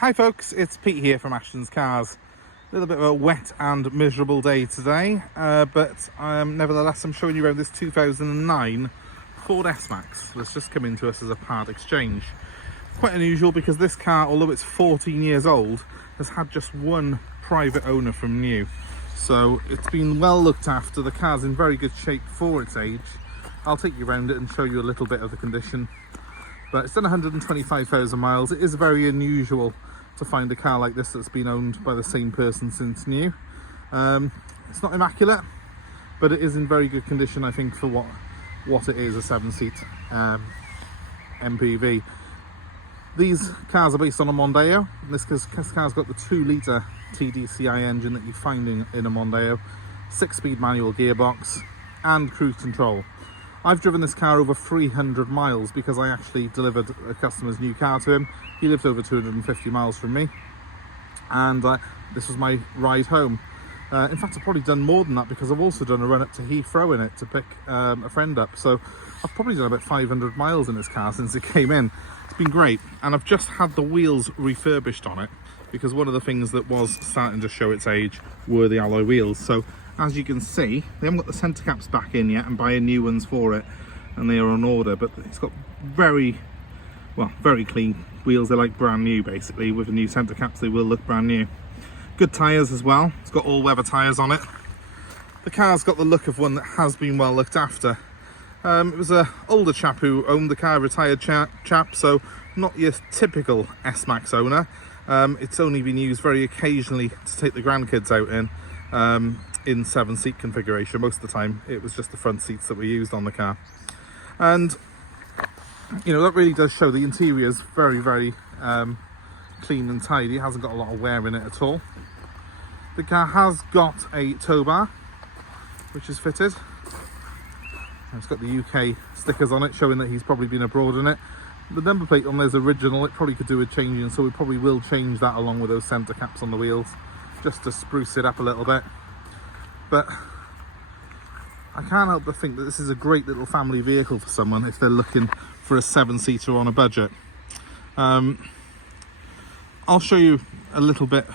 Hi folks, it's Pete here from Ashton's Cars. A little bit of a wet and miserable day today, but nevertheless I'm showing you around this 2009 Ford S-Max that's just come into us as a part exchange. Quite unusual because this car, although it's 14 years old, has had just one private owner from new. So it's been well looked after. The car's in very good shape for its age. I'll take you around it and show you a little bit of the condition. But it's done 125,000 miles. It is very unusual to find a car like this that's been owned by the same person since new. It's not immaculate, but it is in very good condition, I think, for what it is, a 7-seat MPV. These cars are based on a Mondeo. This car's got the 2-litre TDCI engine that you find in a Mondeo, 6-speed manual gearbox and cruise control. I've driven this car over 300 miles because I actually delivered a customer's new car to him. He lived over 250 miles from me, and this was my ride home. In fact, I've probably done more than that because I've also done a run up to Heathrow in it to pick a friend up. So I've probably done about 500 miles in this car since it came in. It's been great, and I've just had the wheels refurbished on it because one of the things that was starting to show its age were the alloy wheels. So as you can see, they haven't got the centre caps back in yet. I'm buying new ones for it, and they are on order, but it's got very clean wheels. They're like brand new basically. With the new centre caps they will look brand new. Good tyres as well. It's got all-weather tyres on it. The car's got the look of one that has been well looked after. It was an older chap who owned the car, retired chap, so not your typical S-Max owner. It's only been used very occasionally to take the grandkids out in 7-seat configuration. Most of the time it was just the front seats that were used on the car, and you know, that really does show. The interior is very clean and tidy. It hasn't got a lot of wear in it at all. The car has got a tow bar which is fitted. It's got the UK stickers on it showing that he's probably been abroad in it. The number plate on there's original. It probably could do with changing, so we probably will change that along with those centre caps on the wheels just to spruce it up a little bit. But I can't help but think that this is a great little family vehicle for someone if they're looking for a 7-seater on a budget. I'll show you a little bit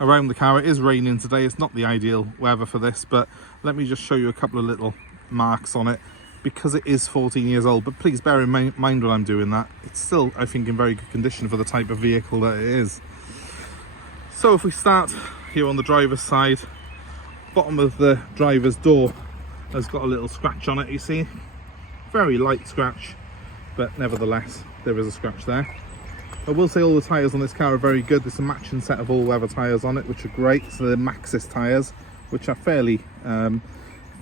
around the car. It is raining today. It's not the ideal weather for this, but let me just show you a couple of little marks on it because it is 14 years old. But please bear in mind when I'm doing that, it's still, I think, in very good condition for the type of vehicle that it is. So if we start here on the driver's side, bottom of the driver's door has got a little scratch on it, you see. Very light scratch, but nevertheless there is a scratch there. I will say all the tyres on this car are very good. There's a matching set of all-weather tyres on it which are great. So they're Maxxis tyres, which are fairly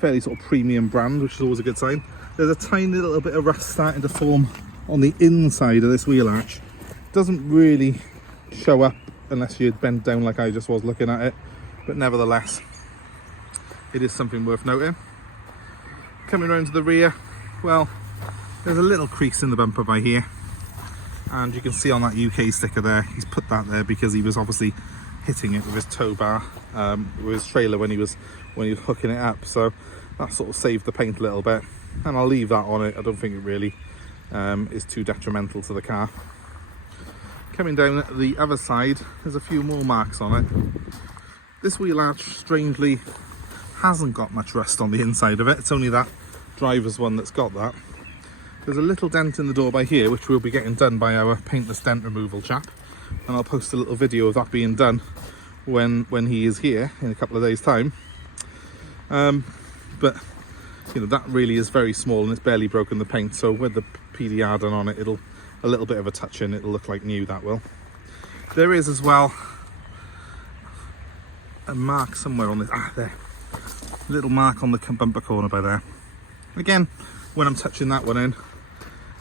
sort of premium brand, which is always a good sign. There's a tiny little bit of rust starting to form on the inside of this wheel arch. Doesn't really show up unless you bend down like I just was looking at it, but nevertheless it is something worth noting. Coming around to the rear, well, there's a little crease in the bumper by here, and you can see on that UK sticker there, he's put that there because he was obviously hitting it with his tow bar, with his trailer when he was hooking it up. So that sort of saved the paint a little bit, and I'll leave that on it. I don't think it really is too detrimental to the car. Coming down the other side, there's a few more marks on it. This wheel arch, strangely, hasn't got much rust on the inside of it. It's only that driver's one that's got that. There's a little dent in the door by here which will be getting done by our paintless dent removal chap, and I'll post a little video of that being done when he is here in a couple of days time. But you know, that really is very small and it's barely broken the paint, so with the PDR done on it, it'll a little bit of a touch in, it'll look like new, that will. There is as well a mark somewhere on this, there, little mark on the bumper corner by there. Again, when I'm touching that one in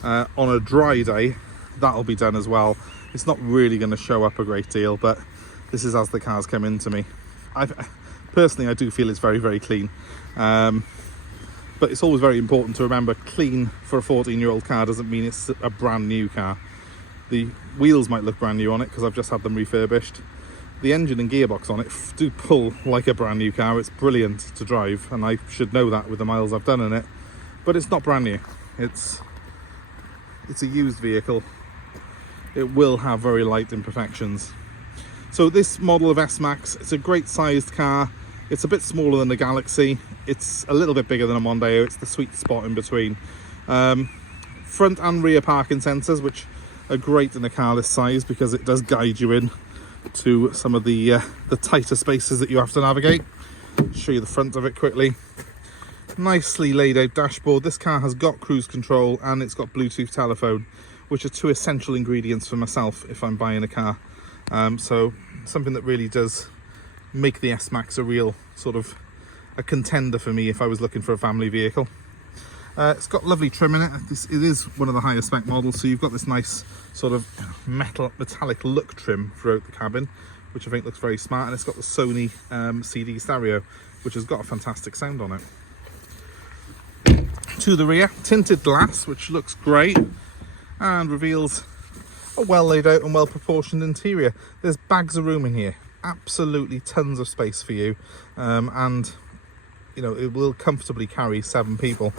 on a dry day, that'll be done as well. It's not really going to show up a great deal, but this is as the cars come into me. Personally, I do feel it's very clean, but it's always very important to remember, clean for a 14-year-old car doesn't mean it's a brand new car. The wheels might look brand new on it because I've just had them refurbished. The engine and gearbox on it do pull like a brand new car. It's brilliant to drive, and I should know that with the miles I've done in it, but it's not brand new. It's a used vehicle. it will have very light imperfections. So this model of S-Max, it's a great sized car. It's a bit smaller than the Galaxy. It's a little bit bigger than a Mondeo. It's the sweet spot in between. Front and rear parking sensors, which are great in a car this size because it does guide you in to some of the tighter spaces that you have to navigate. Show you the front of it quickly. Nicely laid out dashboard. This car has got cruise control and it's got Bluetooth telephone, which are two essential ingredients for myself if I'm buying a car. So something that really does make the S-Max a real sort of a contender for me if I was looking for a family vehicle. It's got lovely trim in it. It is one of the higher spec models, so you've got this nice sort of metallic look trim throughout the cabin, which I think looks very smart, and it's got the Sony CD stereo, which has got a fantastic sound on it. To the rear, tinted glass, which looks great and reveals a well laid out and well proportioned interior. There's bags of room in here, absolutely tons of space for you, and you know, it will comfortably carry 7 people.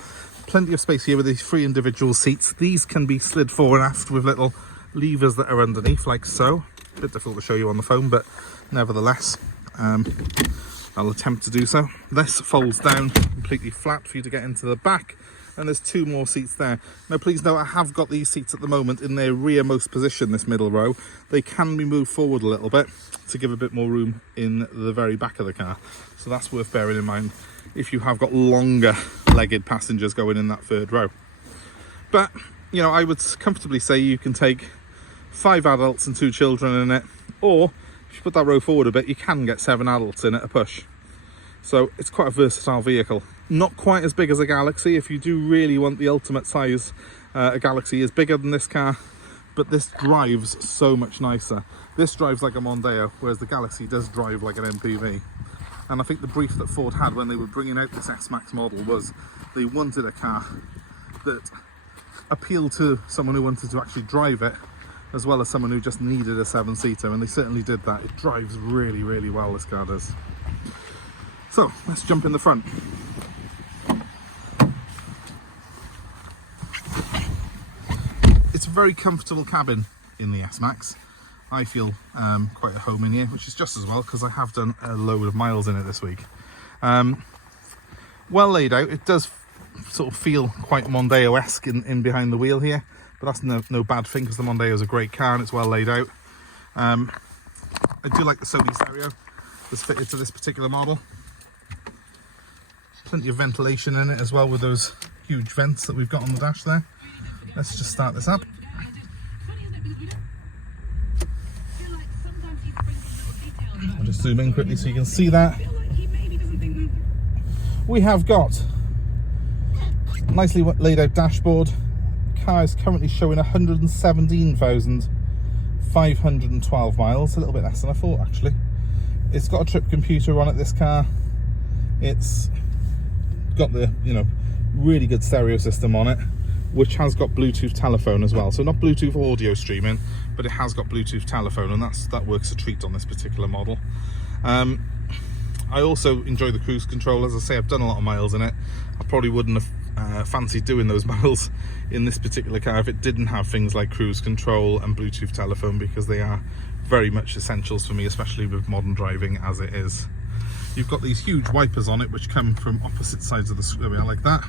Plenty of space here with these 3 individual seats. These can be slid forward and aft with little levers that are underneath, like so. A bit difficult to show you on the phone, but nevertheless, I'll attempt to do so. This folds down completely flat for you to get into the back, and there's 2 more seats there. Now please note, I have got these seats at the moment in their rearmost position, this middle row. They can be moved forward a little bit to give a bit more room in the very back of the car, so that's worth bearing in mind if you have got longer legged passengers going in that 3rd row. But you know, I would comfortably say you can take 5 adults and 2 children in it, or if you put that row forward a bit, you can get 7 adults in at a push. So it's quite a versatile vehicle. Not quite as big as a Galaxy. If you do really want the ultimate size, a Galaxy is bigger than this car, but this drives so much nicer. This drives like a Mondeo, whereas the Galaxy does drive like an MPV. And I think the brief that Ford had when they were bringing out this S-Max model was they wanted a car that appealed to someone who wanted to actually drive it, as well as someone who just needed a 7-seater, and they certainly did that. It drives really, really well, this car does. So let's jump in the front. It's a very comfortable cabin in the S-Max. I feel quite at home in here, which is just as well because I have done a load of miles in it this week. Well laid out. It does sort of feel quite Mondeo-esque in behind the wheel here, but that's no bad thing because the Mondeo is a great car and it's well laid out. I do like the Sony stereo that's fitted to this particular model. Plenty of ventilation in it as well with those huge vents that we've got on the dash there. Let's just start this up. I'll just zoom in quickly so you can see that. We have got nicely laid out dashboard. The car is currently showing 117,512 miles, a little bit less than I thought actually. It's got a trip computer on it, this car. It's got the, you know, really good stereo system on it, which has got Bluetooth telephone as well. So not Bluetooth audio streaming, but it has got Bluetooth telephone, and that works a treat on this particular model. I also enjoy the cruise control. As I say, I've done a lot of miles in it. I probably wouldn't have fancied doing those miles in this particular car if it didn't have things like cruise control and Bluetooth telephone, because they are very much essentials for me, especially with modern driving as it is. You've got these huge wipers on it which come from opposite sides of the screen, like that.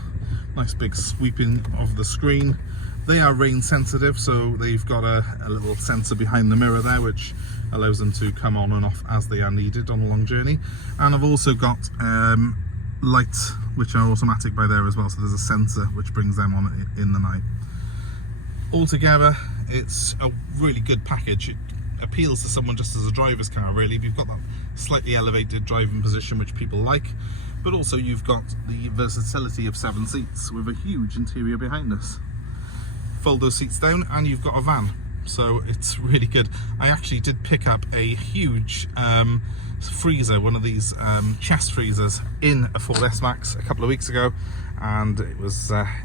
Nice big sweeping of the screen. They are rain sensitive, so they've got a little sensor behind the mirror there which allows them to come on and off as they are needed on a long journey. And I've also got lights which are automatic by there as well, so there's a sensor which brings them on in the night. Altogether, it's a really good package. It appeals to someone just as a driver's car really. You've got that slightly elevated driving position which people like, but also you've got the versatility of 7 seats with a huge interior behind us. Fold those seats down and you've got a van, so it's really good. I actually did pick up a huge freezer, one of these chest freezers, in a Ford S-Max a couple of weeks ago, and it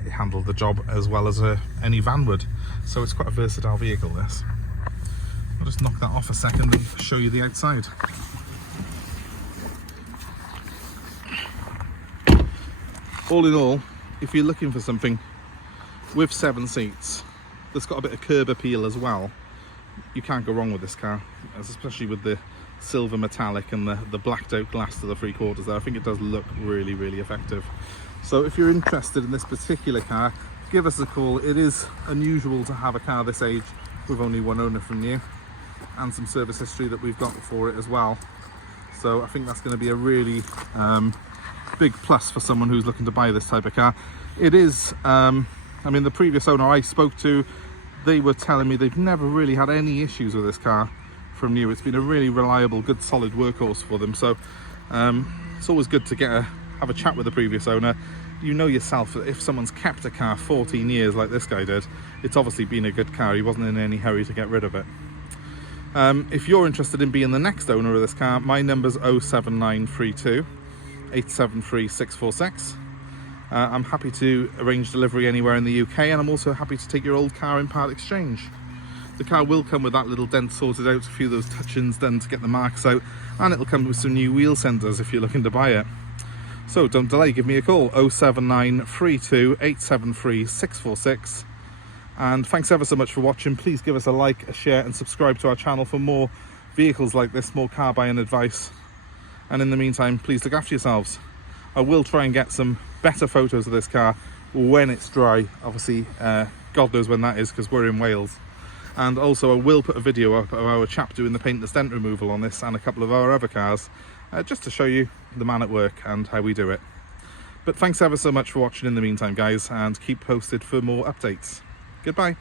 handled the job as well as any van would. So it's quite a versatile vehicle, this. I'll just knock that off a second and show you the outside. All in all, if you're looking for something with 7 seats that's got a bit of curb appeal as well, you can't go wrong with this car, especially with the silver metallic and the blacked out glass to the 3/4 there. I think it does look really, really effective. So if you're interested in this particular car, give us a call. It is unusual to have a car this age with only one owner from new, and some service history that we've got for it as well. So I think that's going to be a really big plus for someone who's looking to buy this type of car. It is, I mean, the previous owner I spoke to, they were telling me they've never really had any issues with this car from new. It's been a really reliable, good, solid workhorse for them. So it's always good to have a chat with the previous owner. You know yourself that if someone's kept a car 14 years like this guy did, it's obviously been a good car. He wasn't in any hurry to get rid of it. If you're interested in being the next owner of this car, my number's 07932 873 646. I'm happy to arrange delivery anywhere in the UK, and I'm also happy to take your old car in part exchange. The car will come with that little dent sorted out, a few of those touch-ins done to get the marks out, and it'll come with some new wheel centers if you're looking to buy it. So don't delay, give me a call, 07932 873 646. And thanks ever so much for watching. Please give us a like, a share, and subscribe to our channel for more vehicles like this, more car buying advice. And in the meantime, please look after yourselves. I will try and get some better photos of this car when it's dry. Obviously, God knows when that is, because we're in Wales. And also I will put a video up of our chap doing the paint and stent removal on this and a couple of our other cars, just to show you the man at work and how we do it. But thanks ever so much for watching in the meantime, guys, and keep posted for more updates. Goodbye.